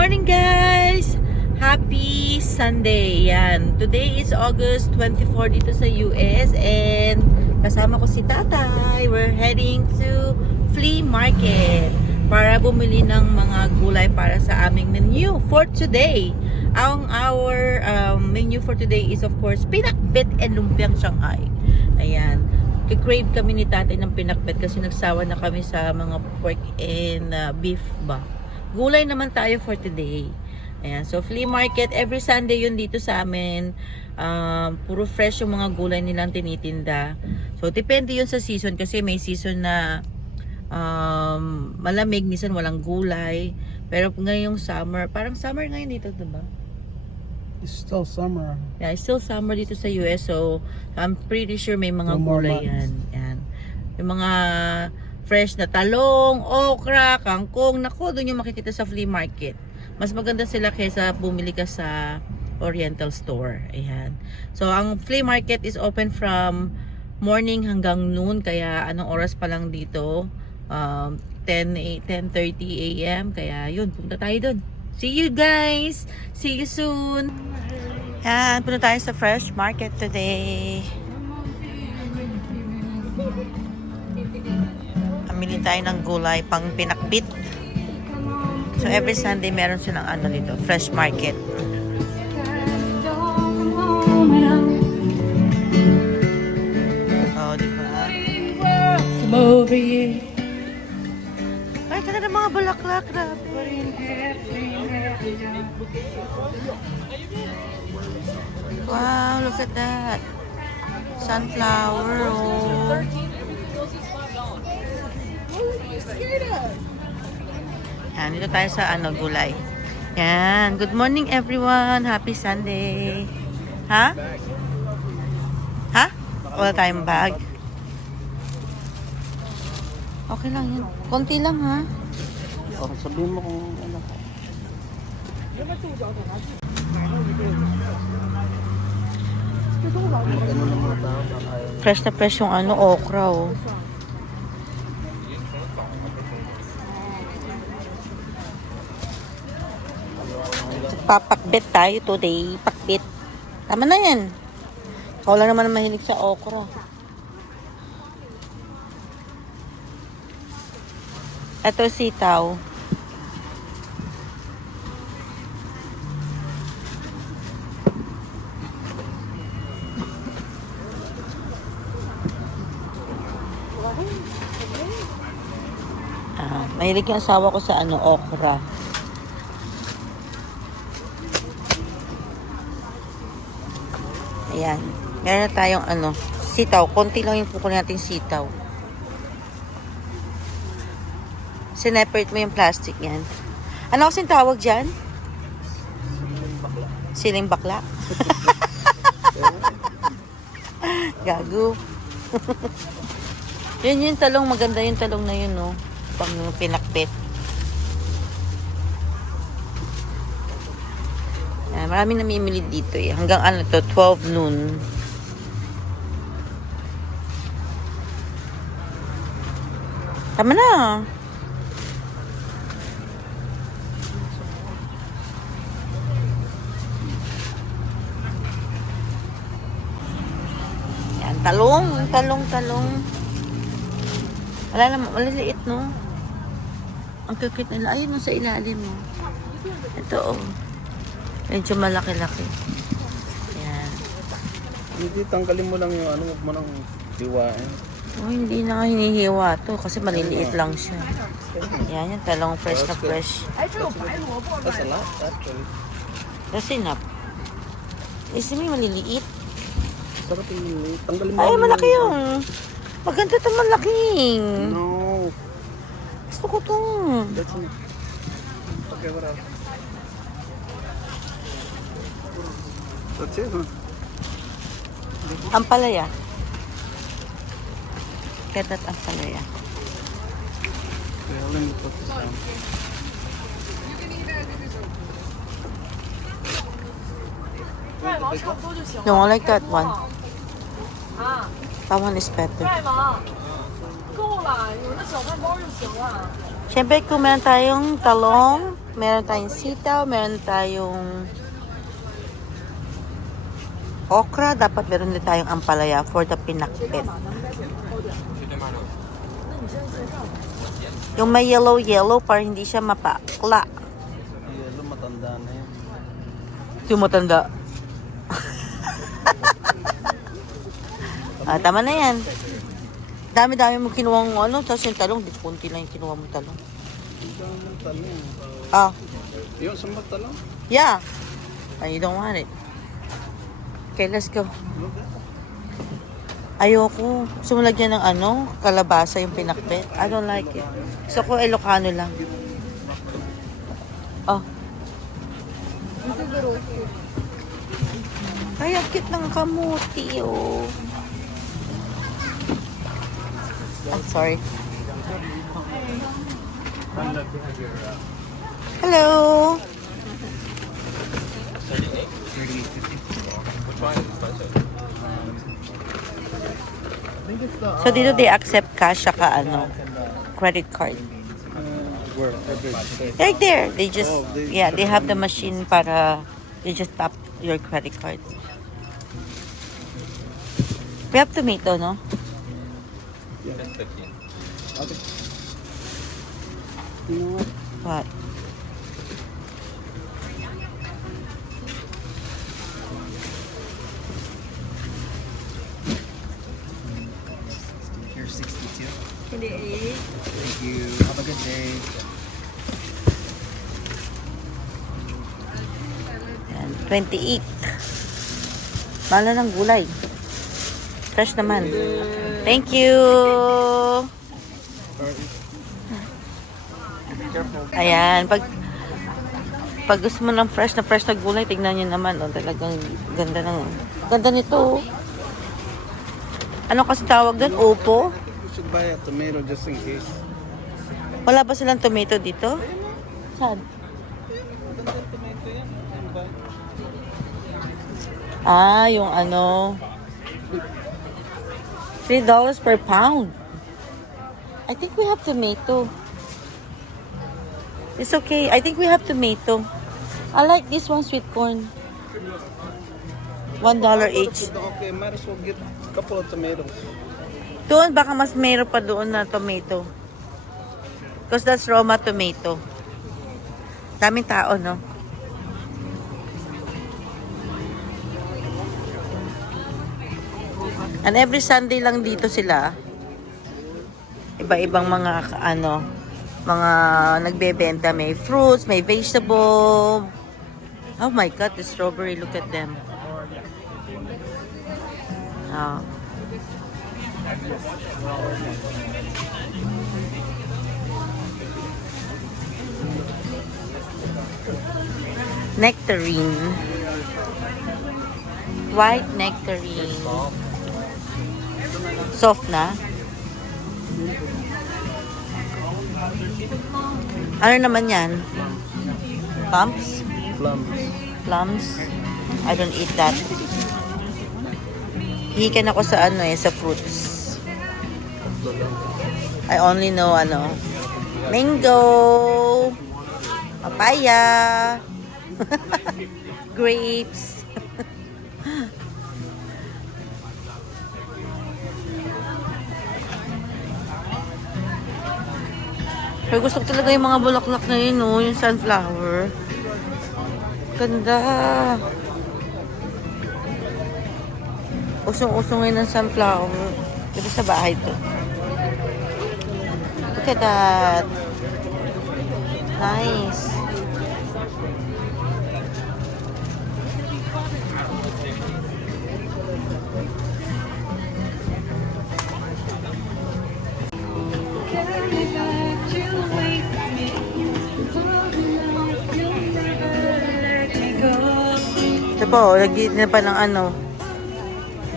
morning guys! Happy Sunday! Yan. Today is August 24 dito sa US and kasama ko si Tatay. We're heading to flea market para bumili ng mga gulay para sa aming menu for today. Our menu for today is of course pinakbet and lumpiang Shanghai. Ayan. Crave kami ni Tatay ng pinakbet kasi nagsawa na kami sa mga pork and beef ba. Gulay naman tayo for today. Ayan. So, flea market, every Sunday yun dito sa amin. Puro fresh yung mga gulay nilang tinitinda. So, depende yun sa season kasi may season na malamig, minsan walang gulay. Pero ngayong summer, parang summer ngayon dito, diba? It's still summer. Yeah, it's still summer dito sa US. So, I'm pretty sure may mga gulay yan. Yan. Yung mga fresh na talong, okra, kangkong. Nako, doon yung makikita sa flea market. Mas maganda sila kaysa bumili ka sa Oriental Store. Ayan. So, ang flea market is open from morning hanggang noon. Kaya, anong oras pa lang dito? 10:30 a.m. Kaya, yun. Punta tayo doon. See you guys! See you soon! Yan. Punta tayo sa fresh market today. Amili tayo ng gulay pang pinakbit. So every Sunday meron silang ano dito, fresh market. Oh, di ba? Ay, ganda ng mga bulaklak. Wow, look at that. Sunflower. Oh. Yan, dito tayo sa gulay. Yan. Good morning everyone. Happy Sunday. Ha? Ha? Wala tayong bag. Okay lang yan. Konti lang ha. Oh, sabihin mo kung ano. Fresh na fresh yung okra oh. Papakbet tayo today. Pakbet. Tama na yan. Ikaw lang naman mahilig sa okra. Ito sitaw. Mahilig yung asawa ko sa okra. Ayan. Meron na tayong sitaw. Konti lang yung kukunin natin sitaw. Sineparate mo yung plastic yan. Ano kasing tawag dyan? Siling bakla. Gago. Yun yung talong. Maganda yung talong na yun, no? Pang pinakbet. Maraming namimili dito eh. Hanggang 12 noon. Tama na. Yan, talong. Wala naman, maliliit no. Ang cute nila. Ayun sa ilalim mo. Ito oh. Medyo malaki-laki. Ayan. Hindi, tanggalin mo lang yung huwag mo nang hiwain. Oh, hindi na nga hinihiwa to kasi maliliit lang siya. Ayan, yung talong fresh na fresh. That's a lot, actually. That's enough. Kasi may maliliit. Sarap yung tanggalin mo. Ay, malaki yung. Maganda ito malaking. No. Gusto ko ito. That's enough. Okay, what else? That's it, huh? Ampalaya. Get that ampalaya. Okay, let me put this down. No, I like that one. That one is better. 够啦，有的小饭包就行了。 Siyempre, kung meron tayong talong, Meron tayong sitaw, meron tayong okra. Dapat meron din tayong ampalaya for the pinakbet. Yung may yellow para hindi siya mapakla. Yelo, matanda na yan. Yung matanda. Tama na yan. Dami-dami mo kinuwang ano, tapos yung talong, di kunti lang yung kinuha mo talong. Ang talong. Ah, Yung sumbat talong. yeah. You don't want it. Okay, let's go. Ayoko. Gusto mo lagyan ng ano, kalabasa yung pinakbet. I don't like it. Gusto ko Ilocano lang. Oh. Ay, ang cute ng kamuti, oh. I'm sorry. Hello. So dito they accept cash saka ano, credit card. Where? Right there. They just Oh, they have the machine para they just tap your credit card. We have tomato, no? Okay. You know what? What? Here's 62. Hindi. Thank you. Have a good day. Yan, 28. Mahal na ng gulay. Fresh naman. Thank you. Ayan, pag gusto mo ng fresh na gulay, tignan niyo naman, oh, talagang ganda nito. Oh. Ano kasi tawag doon? Opo? We should buy a tomato just in case. Wala ba silang tomato dito? Saan? Ah, yung ano, $3 per pound. I think we have tomato. It's okay. I think we have tomato. I like this one, sweet corn. $1 each. Okay, might as well get a couple of tomatoes. Doon, baka mas mayroon pa doon na tomato. Because that's Roma tomato. Daming tao, no? And every Sunday lang dito sila. Iba-ibang mga ano, mga nagbebenta. May fruits, may vegetable. Oh my God, the strawberry. Look at them. Oh. Nectarine. White nectarine. Soft na. Ano naman yan? Plums? Plums. Plums? I don't eat that. Hihikan ako sa ano sa fruits. I only know mango, papaya, grapes. Pero gusto ko talaga yung mga bulaklak na yun, no? Yung sunflower. Ganda. Usong-usong ngayon ng sunflower. Dito sa bahay to. Look at that. Nice. Ito po, lagyan na pa ng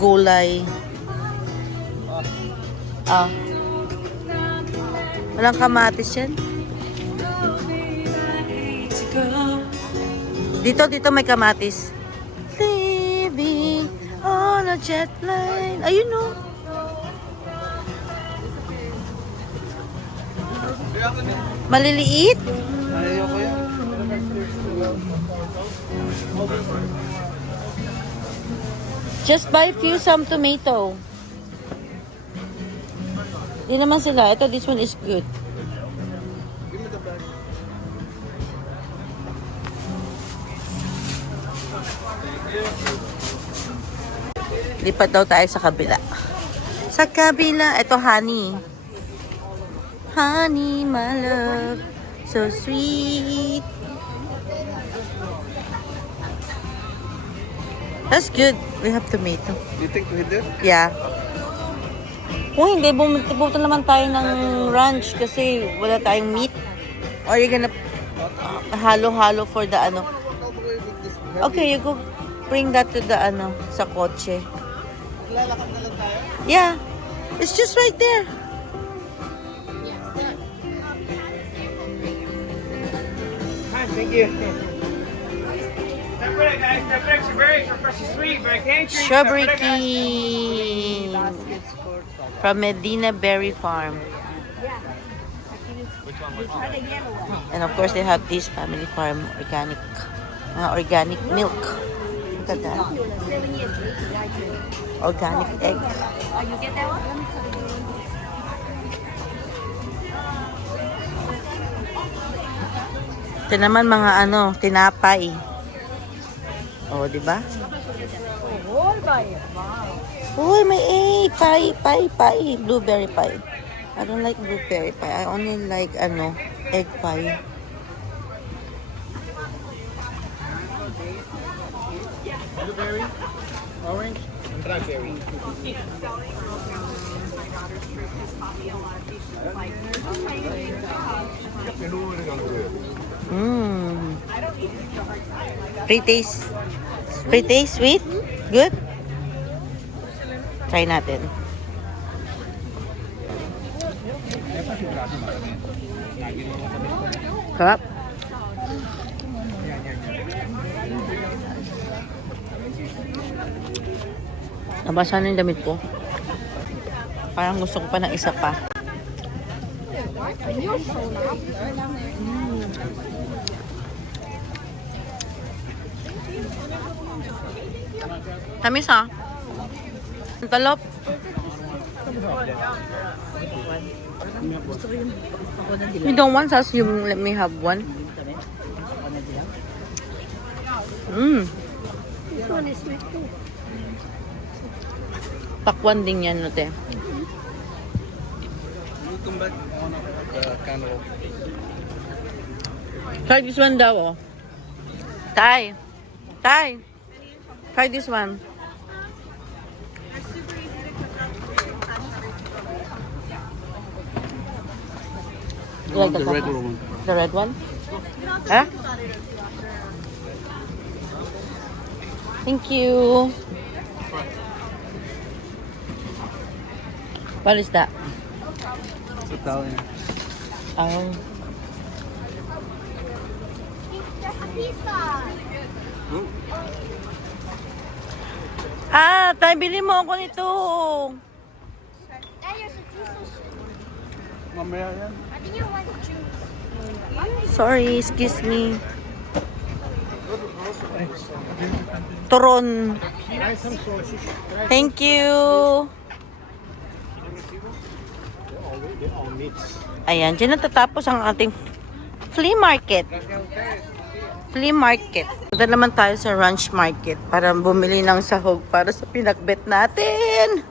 gulay. Walang kamatis yan. Dito may kamatis. Living on a jet plane. Ayun, no. Maliliit. Ayoko yan. Just buy some tomato. Di naman sila. Ito, this one is good. Lipat daw tayo sa kabila. Sa kabila, ito honey. Honey, my love. So sweet. That's good. We have tomato. You think we did? Yeah. Kung hindi, pupunta naman tayo ng ranch kasi wala tayong meat. Or you're gonna halo-halo for the ano. Okay, you go bring that to the ano, sa kotse. Lalakad na lang tayo? Yeah. It's just right there. Hi, thank you. Strawberry, guys. Strawberry are fresh and sweet, very candy. Strawberry King from Medina Berry Farm. And of course, they have this family farm organic milk. Look at that. Organic egg. Ito naman mga ano, tinapay. Oh, di ba? Uy, may egg. Pie. Blueberry pie. I don't like blueberry pie. I only like, ano, egg pie. Blueberry, orange, and blackberry. Mmm. Pre-taste. Pre-taste, sweet? Good? Try natin. Sarap. Nabasa na yung damit ko. Parang gusto ko pa ng isa pa. Tamis ha? Antelope. You don't want us, you let me have one. Mmm. Pakwan din yan, no, te. Welcome back on the candle. Try this one daw, oh. Tay. Try this one. You like The coffee? regular one. The red one? Huh? Thank you. What is that? It's Italian. Oh. Ah, tayo bili mo ako nito. Mamaya yan. Sorry, excuse me. Turon. Thank you. Ayan, dyan natatapos ang ating flea market. Flea market. Punta naman tayo sa ranch market para bumili ng sahog para sa pinakbet natin.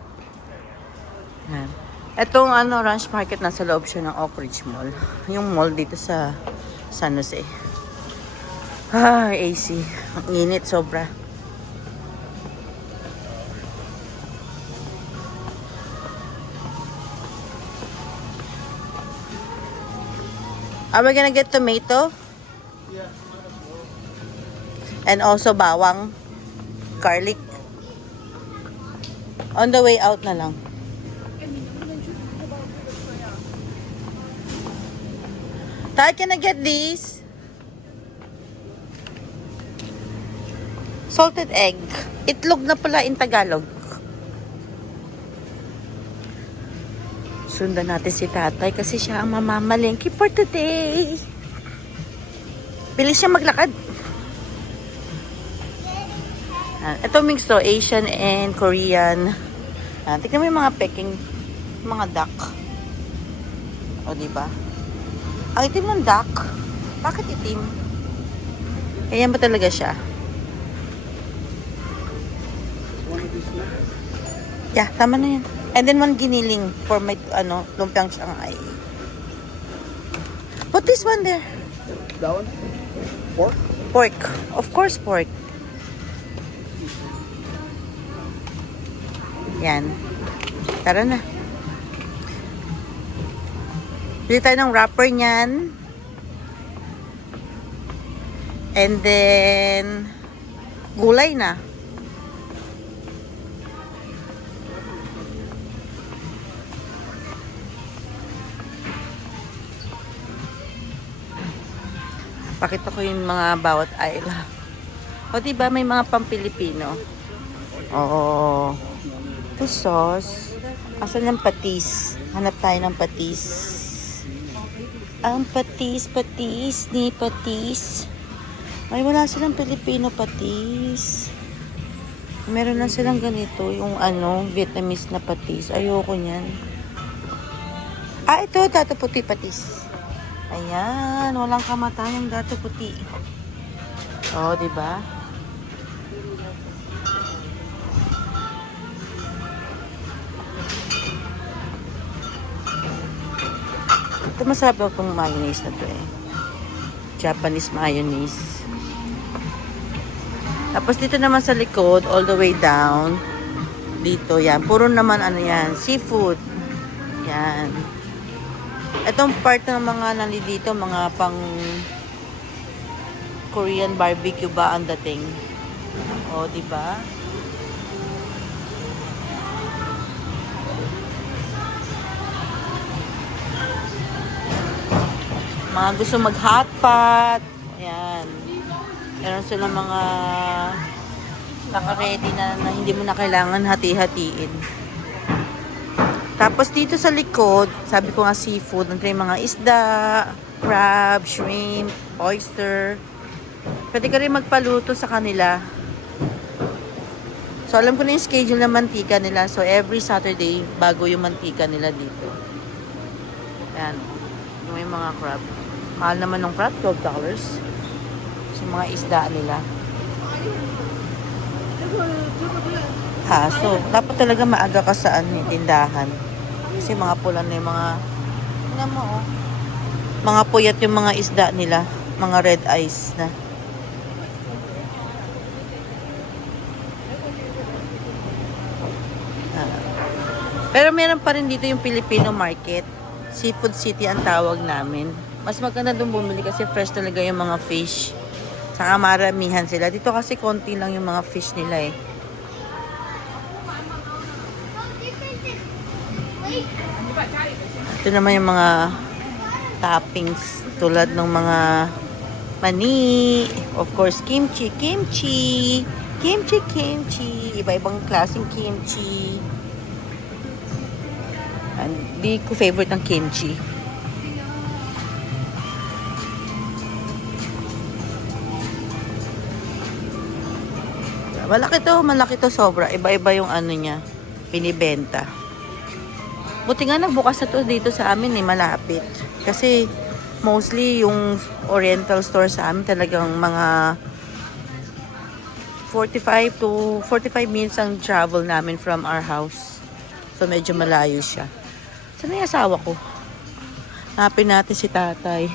Ayan. Itong ano, ranch market nasa loob siya ng Oak Ridge Mall. Yung mall dito sa San Jose. Ah, AC. Ang init sobra. Are we gonna get tomato? And also bawang, garlic. On the way out na lang. Tay, can I get these? Salted egg. Itlog na pala in Tagalog. Sundan natin si tatay kasi siya ang mamamalengke for today. Bilis siya maglakad. Ito mix to, Asian and Korean. Tignan mo yung mga Peking, mga duck. O, diba? Ang itim ng duck. Bakit itim? Ayan ba talaga siya? One of these na. Yeah, tama na yan. And then one giniling for my, lumpiang Shanghai. Put this one there. That one? Pork? Pork. Of course, pork. Yan. Tara na. Bili tayo ng wrapper niyan. And then, gulay na. Pakita ko yung mga bawat aisle. O diba may mga pang-Pilipino? Oo. Ito sauce. Asan yung patis? Hanap tayo ng patis. Ang patis ni patis. Ay, wala silang Pilipino patis. Meron na silang ganito, yung Vietnamese na patis. Ayoko niyan. Ito, dato puti patis. Ayan, walang kamatayang dato puti. Oh, di ba? Ito masarap itong mayonnaise na to eh. Japanese mayonnaise. Tapos dito naman sa likod, all the way down. Dito, yan. Puro naman yan, seafood. Yan. Itong part ng mga nandito, mga pang Korean barbecue ba ang dating? O, di ba? Mga gusto mag-hotpot. Ayan. Meron silang mga naka-ready na hindi mo na kailangan hati-hatiin. Tapos dito sa likod, sabi ko nga seafood, nandiyan yung mga isda, crab, shrimp, oyster. Pwede ka rin magpaluto sa kanila. So alam ko na yung schedule ng mantika nila. So every Saturday, bago yung mantika nila dito. Yan. Yung may mga crab. Mahal naman ng crab, $12. So mga isda nila. So dapat talaga maaga ka sa tindahan. Kasi mga pula na yung mga, tingnan mo oh. Mga puyat yung mga isda nila. Mga red eyes na. Pero meron pa rin dito yung Filipino market. Seafood City ang tawag namin. Mas maganda doon bumili kasi fresh talaga yung mga fish. Saka maramihan sila. Dito kasi konti lang yung mga fish nila eh. Ito naman yung mga toppings tulad ng mga mani, of course kimchi. Iba-ibang klaseng kimchi. Hindi ko favorite ang kimchi. Malaki to sobra. Iba-iba yung niya, binibenta. Buti nga nagbukas na to dito sa amin malapit. Kasi mostly yung oriental store sa amin talagang mga 45 to 45 minutes ang travel namin from our house. So medyo malayo siya. Saan yung asawa ko? Hanapin natin si tatay.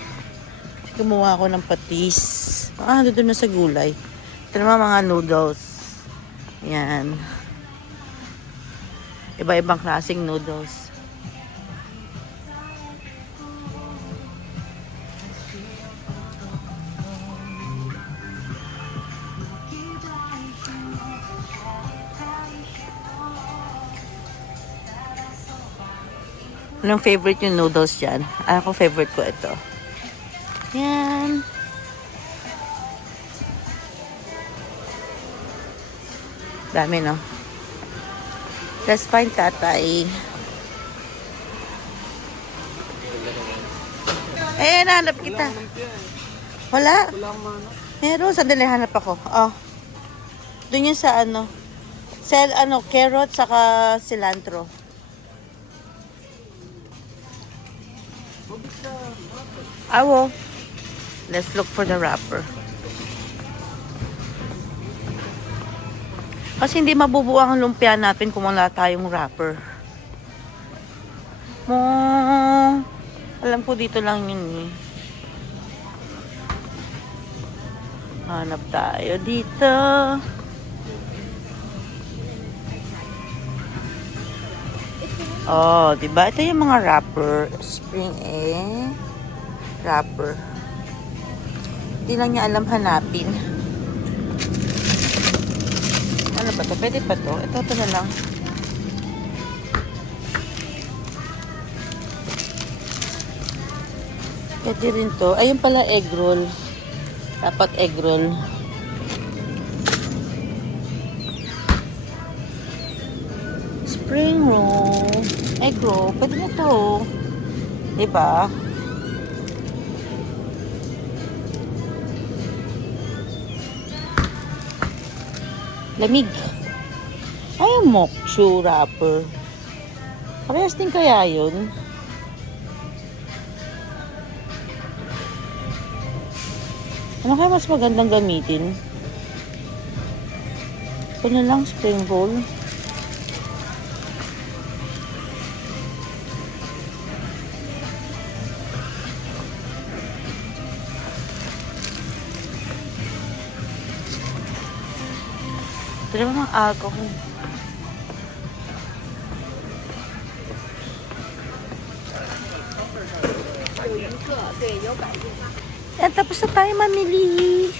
Gumawa ako ng patis. Doon na sa gulay. Ito naman mga noodles. Yan. Iba-ibang klaseng noodles. Anong favorite yung noodles dyan? Ako favorite ko ito. Yan. Dami, no? Let's find tatay. Ayan, hanap kita. Wala. Wala akong ano. Meron. Sandali, hanap ako. Oh. Doon yun sa ano. Carrot saka cilantro. Awo. Let's look for the wrapper. Kasi hindi mabubuo ang lumpia natin kung wala tayong wrapper. Alam ko dito lang yun eh. Hanap tayo dito. Oh, diba? Ito yung mga wrapper. Spring wrapper. Hindi lang niya alam hanapin. Ano ba to? Pwede pa to? Ito na lang. Pwede rin to. Ayun pala egg roll. Dapat egg roll. Spring roll. Egg roll. Pwede na to. Diba? Lamig. Ay, mokchu wrapper. Parehas din kaya yun? Ano kaya mas magandang gamitin? Ito na lang, spring roll. Ito naman ang alcohol. Yan, tapos na tayo mamili.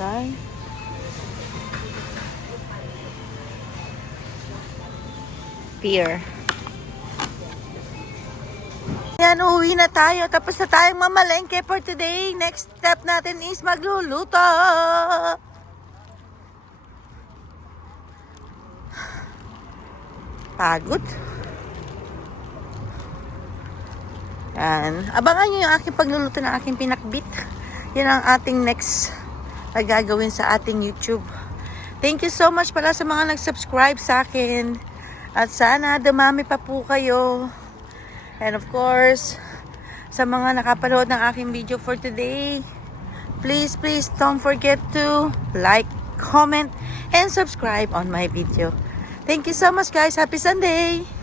Okay. Beer. Yan, uwi na tayo. Tapos na tayong mamalengke for today. Next step natin is magluluto. Pagod. Yan. Abangan nyo yung aking pagluluto ng aking pinakbit. Yan ang ating next na gagawin sa ating YouTube. Thank you so much pala sa mga nag-subscribe sa akin. At sana dumami pa po kayo. And of course, sa mga nakapanood ng aking video for today, please don't forget to like, comment, and subscribe on my video. Thank you so much guys. Happy Sunday!